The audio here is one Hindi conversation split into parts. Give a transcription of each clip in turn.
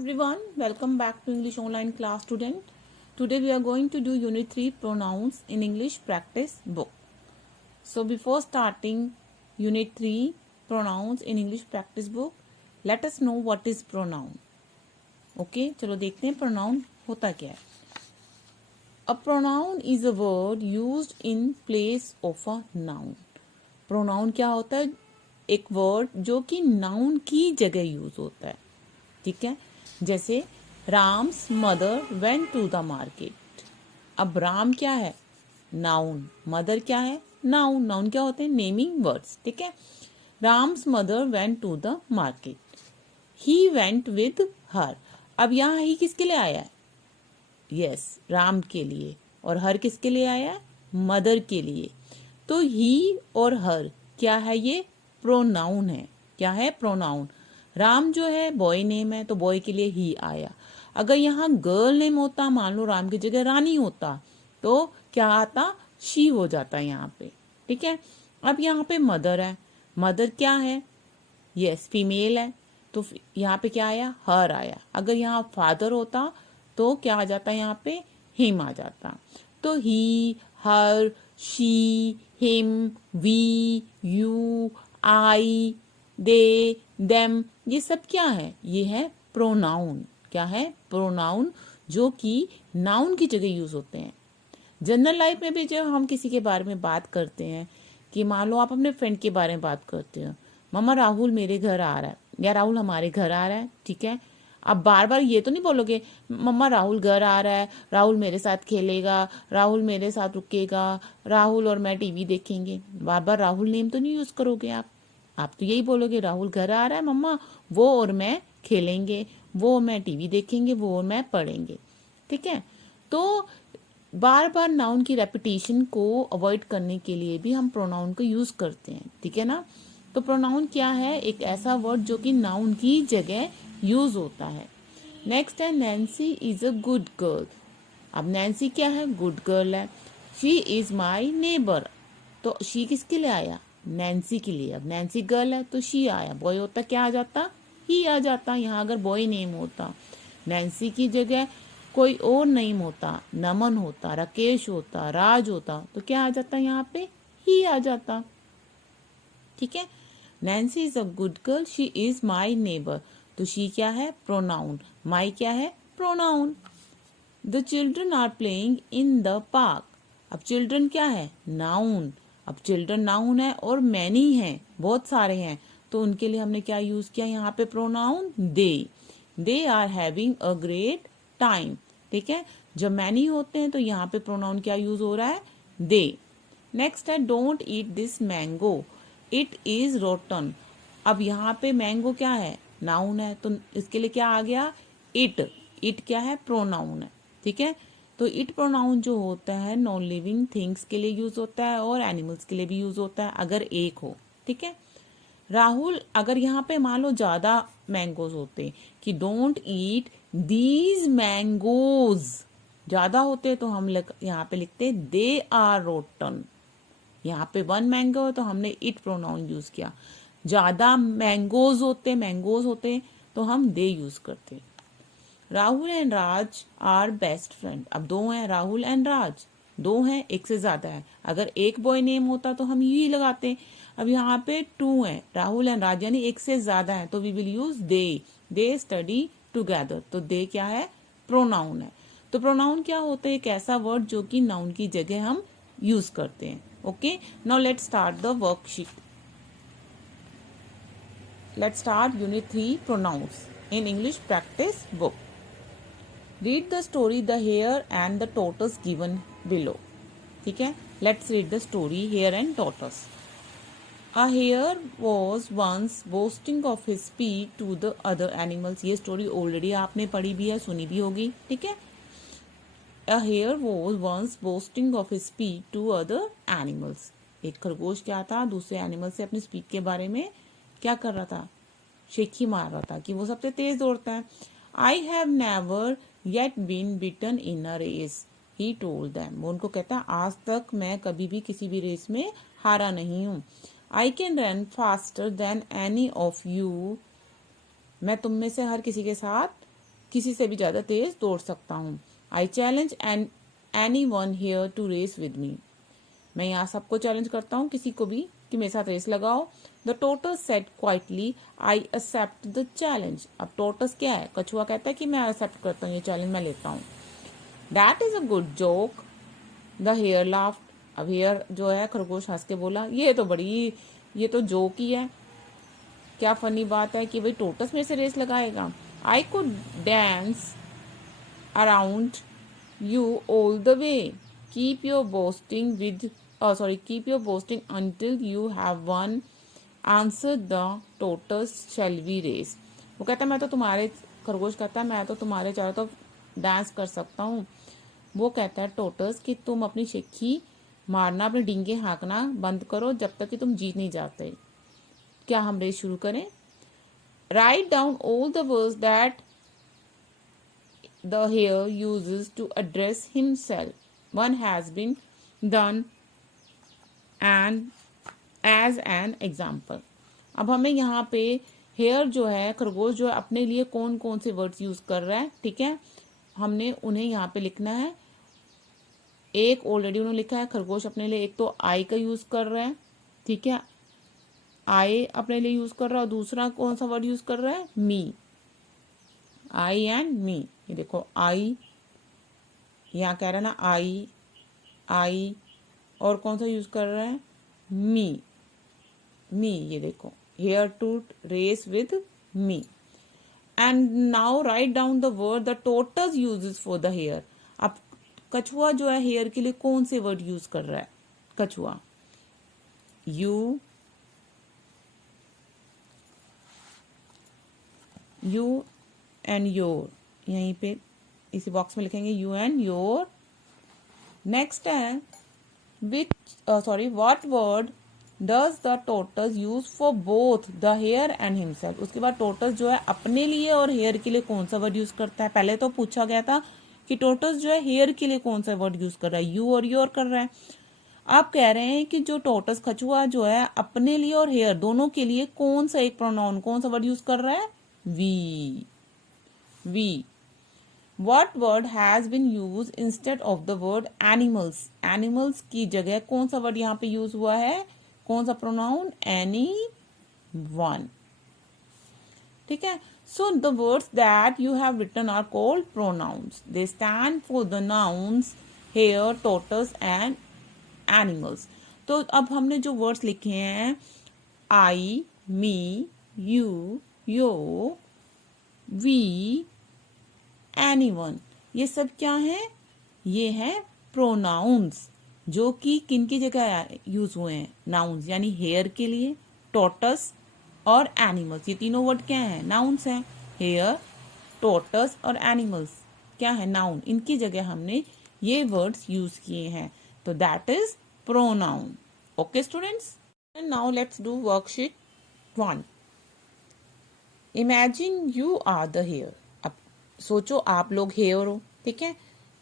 Everyone, welcome back to English Online class student. Today we are going to do Unit 3 Pronouns in English Practice book. So before starting Unit 3 Pronouns in English Practice book, let us know what is pronoun. Okay, चलो देखते हैं pronoun होता क्या है. A pronoun is a word used in place of a noun. Pronoun क्या होता है? एक वर्ड जो कि नाउन की जगह यूज होता है. ठीक है, जैसे Ram's mother went to the market. अब राम क्या है? नाउन. मदर क्या है? नाउन. नाउन क्या होते हैं? Naming words. ठीक है, Ram's mother went to the market. He went with her. अब यहाँ ही किसके लिए आया है? यस, राम के लिए. और हर किसके लिए आया है? मदर के लिए. तो ही और हर क्या है? ये प्रोनाउन है. क्या है? प्रोनाउन. राम जो है बॉय नेम है, तो बॉय के लिए ही आया. अगर यहाँ गर्ल नेम होता, मान लो राम की जगह रानी होता, तो क्या आता? शी हो जाता यहाँ पे. ठीक है, अब यहाँ पे मदर है. मदर क्या है? यस, फीमेल है, तो यहाँ पे क्या आया? हर आया. अगर यहाँ फादर होता तो क्या आ जाता? यहाँ पे हिम आ जाता. तो ही, her, she, him, we, you, I, they, them, ये सब क्या है? ये है प्रोनाउन. क्या है? प्रोनाउन, जो कि नाउन की जगह यूज होते हैं. जनरल लाइफ में भी जब हम किसी के बारे में बात करते हैं, कि मान लो आप अपने फ्रेंड के बारे में बात करते हो, मम्मा राहुल मेरे घर आ रहा है, या राहुल हमारे घर आ रहा है. ठीक है, अब बार बार ये तो नहीं बोलोगे मम्मा राहुल घर आ रहा है, राहुल मेरे साथ खेलेगा, राहुल मेरे साथ रुकेगा, राहुल और मैं टीवी देखेंगे. बार बार राहुल नेम तो नहीं यूज करोगे आप तो यही बोलोगे राहुल घर आ रहा है मम्मा, वो और मैं खेलेंगे, वो मैं टीवी देखेंगे, वो और मैं पढ़ेंगे. ठीक है, तो बार बार नाउन की रेपिटेशन को अवॉइड करने के लिए भी हम प्रोनाउन को यूज करते हैं. ठीक है ना. तो प्रोनाउन क्या है? एक ऐसा वर्ड जो कि नाउन की जगह यूज होता है. नेक्स्ट है Nancy is a good girl. अब नैन्सी क्या है? गुड गर्ल है. She is my neighbour. तो शी किसके लिए आया? नैन्सी के लिए. अब नैन्सी गर्ल है तो शी आया. बॉय होता क्या आ जाता? ही आ जाता. यहाँ अगर बॉय नेम होता, नैन्सी की जगह कोई और नेम होता, नमन होता, राकेश होता, राज होता, तो क्या आ जाता? यहाँ पे ही आ जाता. ठीक है, Nancy is a good girl, she is my neighbour. तो शी क्या है? प्रोनाउन. माई क्या है? Pronoun. The children are playing in the park. अब चिल्ड्रन क्या है? नाउन. अब चिल्ड्रन नाउन है और मैनी है, बहुत सारे हैं, तो उनके लिए हमने क्या यूज किया यहाँ पे? Pronoun they are having a great time. ठीक है, जब मैनी होते हैं तो यहाँ पे प्रोनाउन क्या यूज हो रहा है? दे. नेक्स्ट है don't eat this mango, it is rotten. अब यहाँ पे मैंगो क्या है? नाउन है, तो इसके लिए क्या आ गया? इट. इट क्या है? प्रोनाउन है. ठीक है, तो इट प्रोनाउन जो होता है नॉन लिविंग थिंग्स के लिए यूज होता है और एनिमल्स के लिए भी यूज होता है अगर एक हो. ठीक है, राहुल, अगर यहाँ पे मान लो ज्यादा मैंगोज होते कि डोंट ईट दीज मैंगोज, ज्यादा होते तो हम यहाँ पे लिखते दे आर रोटन. यहाँ पे वन मैंगो है तो हमने इट प्रोनाउन यूज किया. ज्यादा मैंगोज होते तो हम दे यूज करते. Rahul and Raj are best friend. अब दो हैं, राहुल एंड राज, दो हैं, एक से ज्यादा है. अगर एक बॉय नेम होता तो हम यही लगाते. अब यहाँ पे टू है, राहुल एंड राज, यानी एक से ज्यादा है, तो we will use they study together. तो दे क्या है? प्रोनाउन है. तो प्रोनाउन क्या होता है? एक ऐसा वर्ड जो कि नाउन की जगह हम यूज करते हैं. Okay, now let's start the worksheet. Let's start unit 3 pronouns in English practice book. Read the story The Hare and the Tortoise given below. ठीक है, let's read the story Hare and Tortoise. A hare was once boasting of his speed to the other animals. ये story already आपने पढ़ी भी है, सुनी भी होगी. ठीक है, A hare was once boasting of his speed to other animals. एक खरगोश क्या था? दूसरे एनिमल से अपनी स्पीड के बारे में क्या कर रहा था? शेखी मार रहा था कि वो सबसे तेज दौड़ता है. I have never yet been beaten in a race, he told them. वो उनको कहता है आज तक मैं कभी भी किसी भी रेस में हारा नहीं हूँ. I can run faster than any of you. मैं तुम में से हर किसी के साथ किसी से भी ज़्यादा तेज दौड़ सकता हूँ। I challenge anyone hare to race with me. मैं यहाँ सबको चैलेंज करता हूँ, किसी को भी, कि मेरे साथ रेस लगाओ। The tortoise said quietly I accept the challenge. अब टोटस क्या है? कछुआ कहता है कि मैं एक्सेप्ट करता हूँ, ये चैलेंज मैं लेता हूँ। That is a good joke, the hare laughed. अब हेयर जो है खरगोश हंस के बोला, ये तो जोक ही है, क्या फनी बात है कि भाई टोटस मेरे से रेस लगाएगा। I could dance around you all the way. Keep your boasting keep your boasting until you have won. Answer the tortoise, shall we race? वो कहता है खरगोश कहता है मैं तो तुम्हारे चारों तरफ डांस कर सकता हूँ। वो कहता है टोटस कि तुम अपनी शिक्की मारना, अपने डींगे हाँकना बंद करो जब तक कि तुम जीत नहीं जाते। क्या हम रेस शुरू करें? Write down all the words that the hare uses to address himself. One has been done as an example. अब हमें यहाँ पे हेयर जो है खरगोश जो है अपने लिए कौन कौन से वर्ड्स यूज कर रहा है, ठीक है, हमने उन्हें यहाँ पे लिखना है। एक ऑलरेडी उन्होंने लिखा है खरगोश अपने लिए, एक तो आई का यूज कर रहा है, ठीक है, आई अपने लिए यूज कर रहा है, और दूसरा कौन सा वर्ड यूज कर रहा है? मी, आई एंड मी। ये देखो आई, यहाँ कह रहा है ना आई, और कौन सा यूज कर रहा है? मी, ये देखो, hare to race with me. And now write down the word the tortoise uses for the hare. अब कछुआ जो है हेयर के लिए कौन से वर्ड यूज कर रहा है? कछुआ यू एंड योर, यहीं पे इसी बॉक्स में लिखेंगे यू एंड योर। नेक्स्ट है what word does the tortoise use for both the hare and himself. उसके बाद टोटस जो है अपने लिए और हेयर के लिए कौन सा वर्ड यूज करता है? पहले तो पूछा गया था कि टोटस जो है हेयर के लिए कौन सा वर्ड यूज कर रहा है, यू और योर कर रहा है। आप कह रहे हैं कि जो टोटस कछुआ जो है अपने लिए और हेयर दोनों के लिए कौन सा एक प्रोनाउन, कौन सा वर्ड यूज कर रहा है? We. What word has been used instead of the word animals? Animals की जगह कौन सा वर्ड यहाँ पे यूज हुआ है? कौन सा प्रोनाउन? anyone। ठीक है, so the words that you have written are called pronouns. They stand for the nouns hare, tortoise and animals. तो अब हमने जो वर्ड्स लिखे हैं I, me, you, your, we, anyone, ये सब क्या है? ये है प्रोनाउंस, जो कि किन की जगह यूज हुए हैं? नाउन्स, यानी हेयर के लिए, टोटस और एनिमल्स। ये तीनों वर्ड क्या है? नाउन्स हैं। हेयर, टोटस और एनिमल्स क्या है? नाउन। इनकी जगह हमने ये वर्ड्स यूज किए हैं, तो that is pronoun. Okay students, and now let's do worksheet 1। Imagine you are the hare. अब सोचो आप लोग हेयर हो, ठीक है।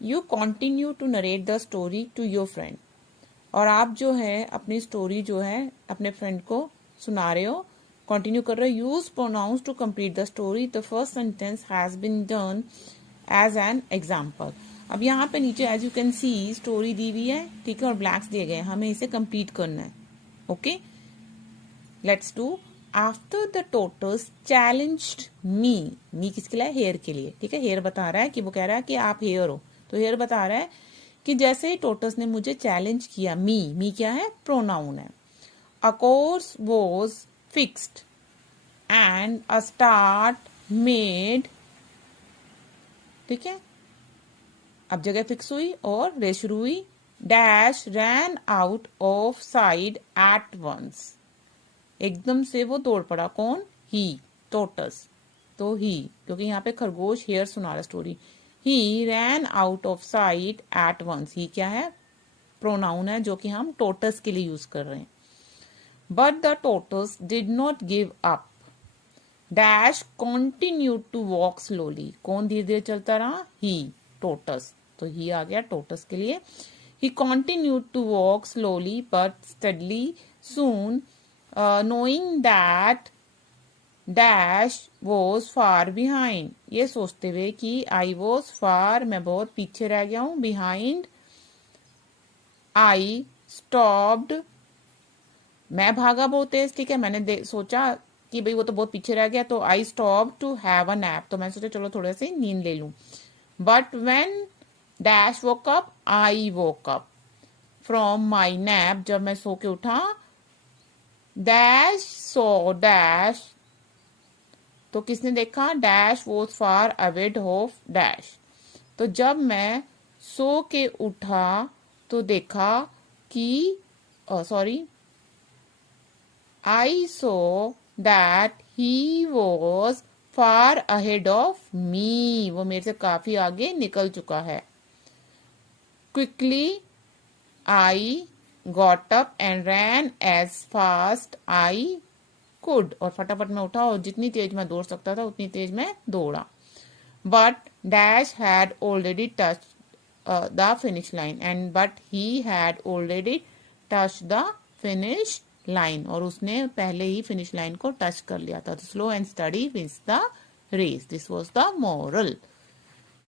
You continue to narrate the story to your friend, और आप जो है अपनी स्टोरी जो है अपने फ्रेंड को सुना रहे हो, कंटिन्यू कर रहे हो। Use pronouns to complete the story. The first sentence has been done as an example. अब यहाँ पे नीचे as you can see story दी हुई है, ठीक है, और ब्लैंक्स दिए गए, हमें इसे कंप्लीट करना है। Okay, let's do. After the tortoise challenged me किसके लिए? हेयर के लिए, ठीक है। हेयर बता रहा है कि वो कह रहा है कि आप हेयर हो, तो हेयर बता रहा है कि जैसे ही टोटस ने मुझे चैलेंज किया। मी क्या है? प्रोनाउन है। A course was fixed and a start made, ठीक है। अब जगह फिक्स हुई और रेस शुरू हुई। Dash ran out of side at once, एकदम से वो दौड़ पड़ा। कौन? ही, टोटस। तो ही, क्योंकि यहाँ पे खरगोश हेयर सुना रहा story. He ran out of sight at once. He क्या है? प्रोनाउन है, जो कि हम टोटस के लिए यूज कर रहे हैं। But the tortoise did not give up. Dash continue to walk slowly. कौन धीरे धीरे चलता रहा? ही, टोटस। तो ही आ गया टोटस के लिए। He continue to walk slowly but steadily. Soon knowing that dash was far behind, ये सोचते हुए कि आई वॉज फार, मैं बहुत पीछे रह गया हूं, बिहाइंड आई स्टॉप्ड, मैं भागा बहुत तेज, ठीक है, मैंने सोचा कि भाई वो तो बहुत पीछे रह गया, तो I stop to have a nap, तो मैं सोचा चलो थोड़े से नींद ले लूं। But when Dash woke up, I woke up from my nap, जब मैं सो के उठा, डैश सो डैश, तो किसने देखा, dash was far avoid of dash, तो जब मैं सो के उठा तो देखा कि sorry, I saw that he was far ahead of me, वो मेरे से काफी आगे निकल चुका है। Quickly I got up and ran as fast I could, और फटाफट मैं उठा और जितनी तेज मैं दौड़ सकता था उतनी तेज मैं दौड़ा। But Dash had already touched the finish line, and but he had already touched the finish line, और उसने पहले ही फिनिश लाइन को टच कर लिया था। Slow and steady wins the race, this was the moral.